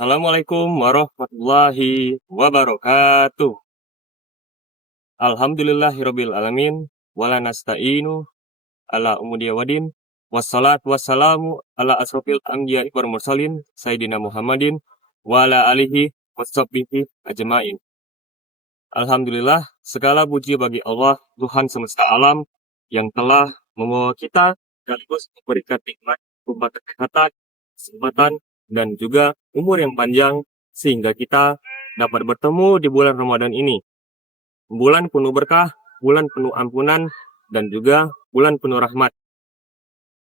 Assalamualaikum warahmatullahi wabarakatuh. Alhamdulillahirabbil alamin wala nasta'inu ala umudi wadin wassalatu wassalamu ala asrofil anbiya'i wal mursalin sayyidina Muhammadin wa ala alihi washabbihi ajmain. Alhamdulillah, segala puji bagi Allah, Tuhan semesta alam yang telah membawa kita sekaligus memberikan nikmat berupa kesehatan, kesempatan, dan juga umur yang panjang sehingga kita dapat bertemu di bulan Ramadan ini. Bulan penuh berkah, bulan penuh ampunan, dan juga bulan penuh rahmat.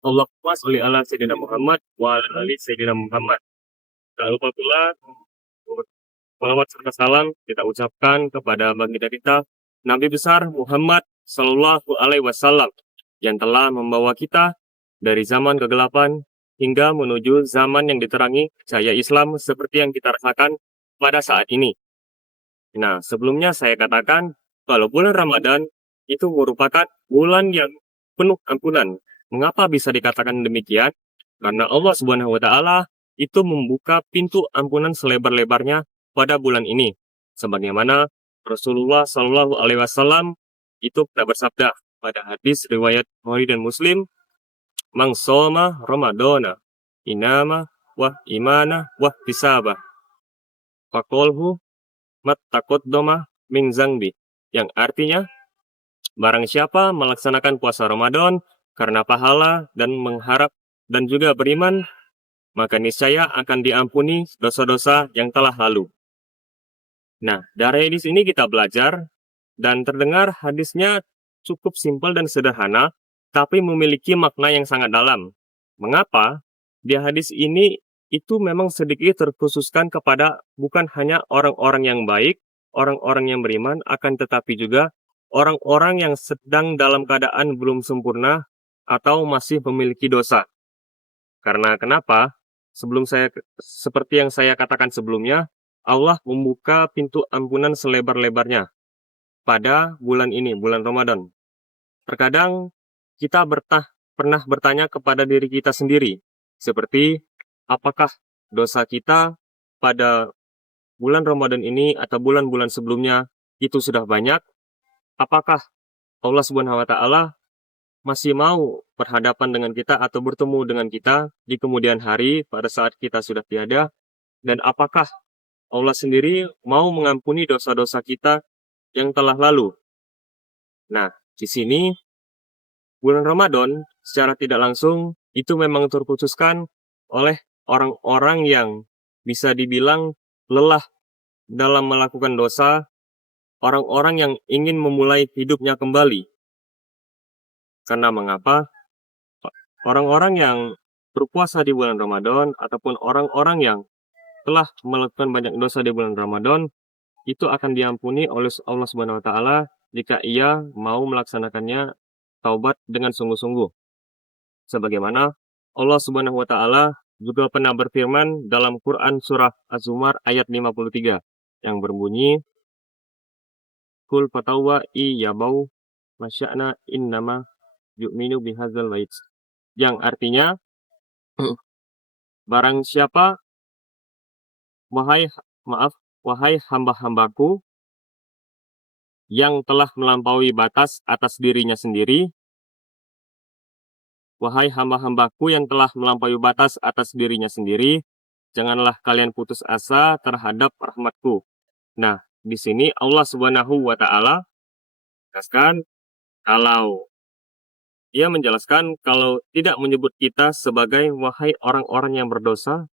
Allahumma sholli ala sayyidina Muhammad wa ala ali sayyidina Muhammad. Tak lupa pula salawat serta salam kita ucapkan kepada baginda kita Nabi besar Muhammad Sallallahu Alaihi Wasallam yang telah membawa kita dari zaman kegelapan hingga menuju zaman yang diterangi cahaya Islam seperti yang kita rasakan pada saat ini. Nah, sebelumnya saya katakan kalau bulan Ramadan itu merupakan bulan yang penuh ampunan. Mengapa bisa dikatakan demikian? Karena Allah Subhanahu wa taala itu membuka pintu ampunan selebar-lebarnya pada bulan ini. Sebagaimana Rasulullah Shallallahu alaihi wasallam itu pernah bersabda pada hadis riwayat Bukhari dan Muslim, "Man shoma Ramadana inama wa imana wa hisabah faqolhu mattaqaddama min zangbi." Yang artinya, barang siapa melaksanakan puasa Ramadan karena pahala dan mengharap dan juga beriman, maka niscaya akan diampuni dosa-dosa yang telah lalu. Nah, dari hadis ini kita belajar dan terdengar hadisnya cukup simpel dan sederhana, tapi memiliki makna yang sangat dalam. Mengapa? Di hadis ini itu memang sedikit terkhususkan kepada bukan hanya orang-orang yang baik, orang-orang yang beriman, akan tetapi juga orang-orang yang sedang dalam keadaan belum sempurna atau masih memiliki dosa. Karena kenapa? Seperti yang saya katakan sebelumnya, Allah membuka pintu ampunan selebar-lebarnya pada bulan ini, bulan Ramadan. Terkadang kita pernah bertanya kepada diri kita sendiri, seperti apakah dosa kita pada bulan Ramadan ini atau bulan-bulan sebelumnya itu sudah banyak? Apakah Allah Subhanahu wa taala masih mau berhadapan dengan kita atau bertemu dengan kita di kemudian hari pada saat kita sudah tiada? Dan apakah Allah sendiri mau mengampuni dosa-dosa kita yang telah lalu? Nah, di sini bulan Ramadan secara tidak langsung itu memang terkhususkan oleh orang-orang yang bisa dibilang lelah dalam melakukan dosa, orang-orang yang ingin memulai hidupnya kembali. Karena mengapa? Orang-orang yang berpuasa di bulan Ramadan ataupun orang-orang yang telah melakukan banyak dosa di bulan Ramadan itu akan diampuni oleh Allah Subhanahu wa taala jika ia mau melaksanakannya taubat dengan sungguh-sungguh. Sebagaimana Allah Subhanahu wa taala juga pernah berfirman dalam Quran surah Az-Zumar ayat 53 yang berbunyi, "Qul fatawwa ya bau masya'na innama yu'minu bihadzal bait." Yang artinya, barang siapa wahai hamba-hambaku yang telah melampaui batas atas dirinya sendiri, wahai hamba-hambaku yang telah melampaui batas atas dirinya sendiri, janganlah kalian putus asa terhadap rahmatku. Nah, di sini Allah Subhanahu wa taala menjelaskan kalau tidak menyebut kita sebagai wahai orang-orang yang berdosa,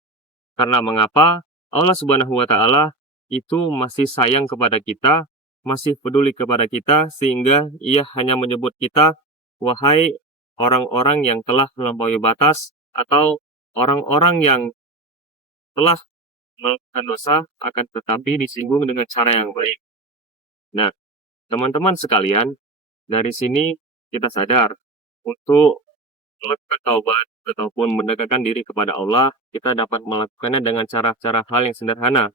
karena mengapa? Allah Subhanahu wa taala itu masih sayang kepada kita, masih peduli kepada kita, sehingga ia hanya menyebut kita wahai orang-orang yang telah melampaui batas atau orang-orang yang telah melakukan dosa akan tetapi disinggung dengan cara yang baik. Nah, teman-teman sekalian, dari sini kita sadar untuk melakukan taubat ataupun mendekatkan diri kepada Allah, kita dapat melakukannya dengan cara-cara hal yang sederhana.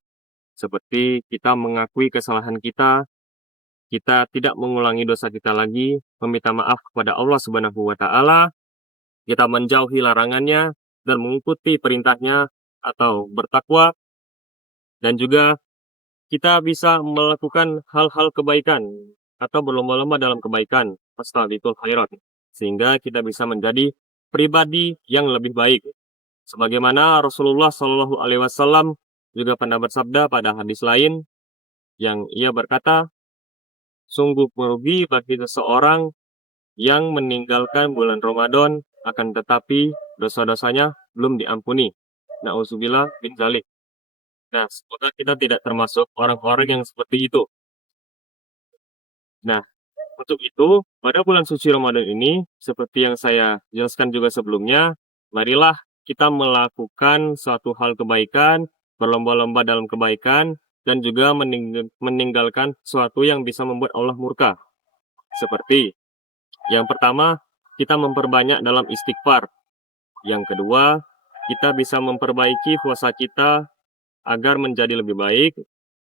Seperti kita mengakui kesalahan kita tidak mengulangi dosa kita lagi, meminta maaf kepada Allah Subhanahu wa taala, kita menjauhi larangannya dan mengikuti perintahnya atau bertakwa Dan juga kita bisa melakukan hal-hal kebaikan atau berlomba-lomba dalam kebaikan, fastabiqul khairat, sehingga kita bisa menjadi pribadi yang lebih baik. Sebagaimana Rasulullah Shallallahu Alaihi Wasallam juga pernah bersabda pada hadis lain yang ia berkata, sungguh merugi bagi seseorang yang meninggalkan bulan Ramadan akan tetapi dosa-dosanya belum diampuni. Nauzubillah min dzalik. Nah, semoga kita tidak termasuk orang-orang yang seperti itu. Nah, untuk itu, pada bulan suci Ramadan ini, seperti yang saya jelaskan juga sebelumnya, marilah kita melakukan suatu hal kebaikan, berlomba-lomba dalam kebaikan, dan juga meninggalkan sesuatu yang bisa membuat Allah murka. Seperti yang pertama, kita memperbanyak dalam istighfar. Yang kedua, kita bisa memperbaiki puasa kita agar menjadi lebih baik.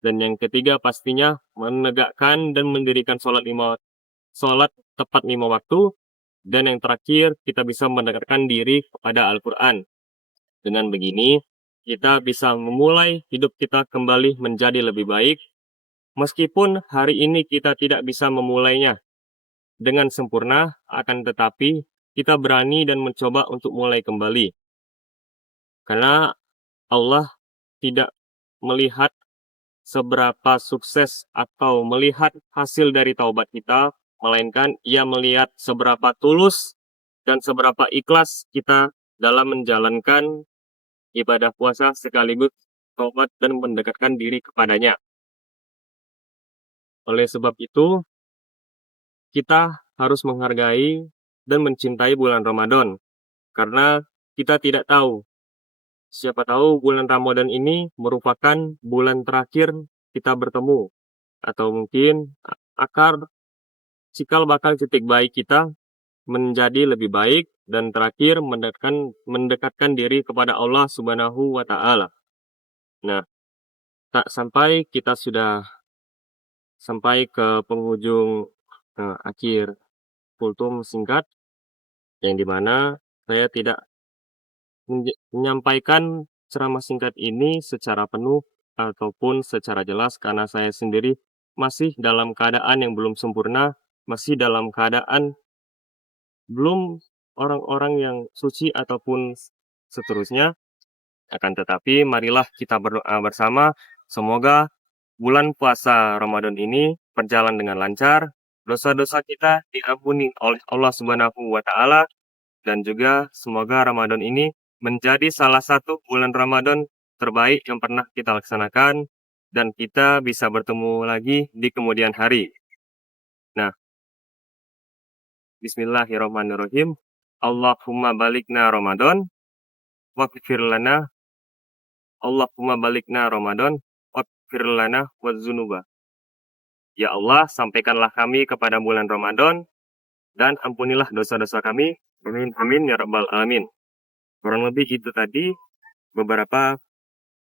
Dan yang ketiga pastinya menegakkan dan mendirikan sholat tepat 5 waktu. Dan yang terakhir, kita bisa mendekatkan diri kepada Al-Quran. Dengan begini, kita bisa memulai hidup kita kembali menjadi lebih baik. Meskipun hari ini kita tidak bisa memulainya dengan sempurna, akan tetapi kita berani dan mencoba untuk mulai kembali. Karena Allah tidak melihat seberapa sukses atau melihat hasil dari taubat kita, melainkan ia melihat seberapa tulus dan seberapa ikhlas kita dalam menjalankan ibadah puasa sekaligus taubat dan mendekatkan diri kepadanya. Oleh sebab itu, kita harus menghargai dan mencintai bulan Ramadan, karena kita tidak tahu. Siapa tahu bulan Ramadan ini merupakan bulan terakhir kita bertemu. Atau mungkin cikal bakal titik baik kita menjadi lebih baik dan terakhir mendekatkan diri kepada Allah Subhanahu wa Ta'ala. Nah, tak sampai kita sudah sampai ke penghujung akhir kultum singkat, yang dimana saya tidak menyampaikan ceramah singkat ini secara penuh ataupun secara jelas karena saya sendiri masih dalam keadaan yang belum sempurna, masih dalam keadaan belum orang-orang yang suci ataupun seterusnya. Akan tetapi marilah kita berdoa bersama, semoga bulan puasa Ramadan ini berjalan dengan lancar, dosa-dosa kita diampuni oleh Allah Subhanahu wa Ta'ala, dan juga semoga Ramadan ini menjadi salah satu bulan Ramadan terbaik yang pernah kita laksanakan, dan kita bisa bertemu lagi di kemudian hari. Nah, bismillahirrahmanirrahim. Allahumma balikna Ramadan, waghfir lana. Allahumma balikna Ramadan, waghfir lana wadzunuba. Ya Allah, sampaikanlah kami kepada bulan Ramadan, dan ampunilah dosa-dosa kami. Amin, amin, ya rabbal alamin. Kurang lebih itu tadi beberapa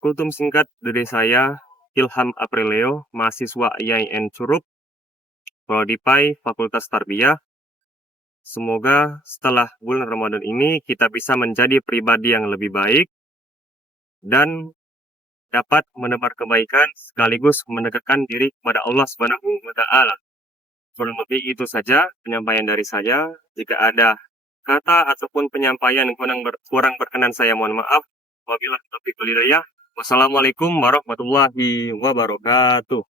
kultum singkat dari saya, Ilham Aprilio, mahasiswa IAIN Curup, Prodi PAI, Fakultas Tarbiyah. Semoga setelah bulan Ramadan ini kita bisa menjadi pribadi yang lebih baik dan dapat menebar kebaikan sekaligus mendekatkan diri kepada Allah Subhanahu wa Ta'ala. Kurang lebih itu saja penyampaian dari saya. Jika ada kata ataupun penyampaian yang kurang berkenan, saya mohon maaf. Wabillahi taufiq wal hidayah. Wassalamualaikum warahmatullahi wabarakatuh.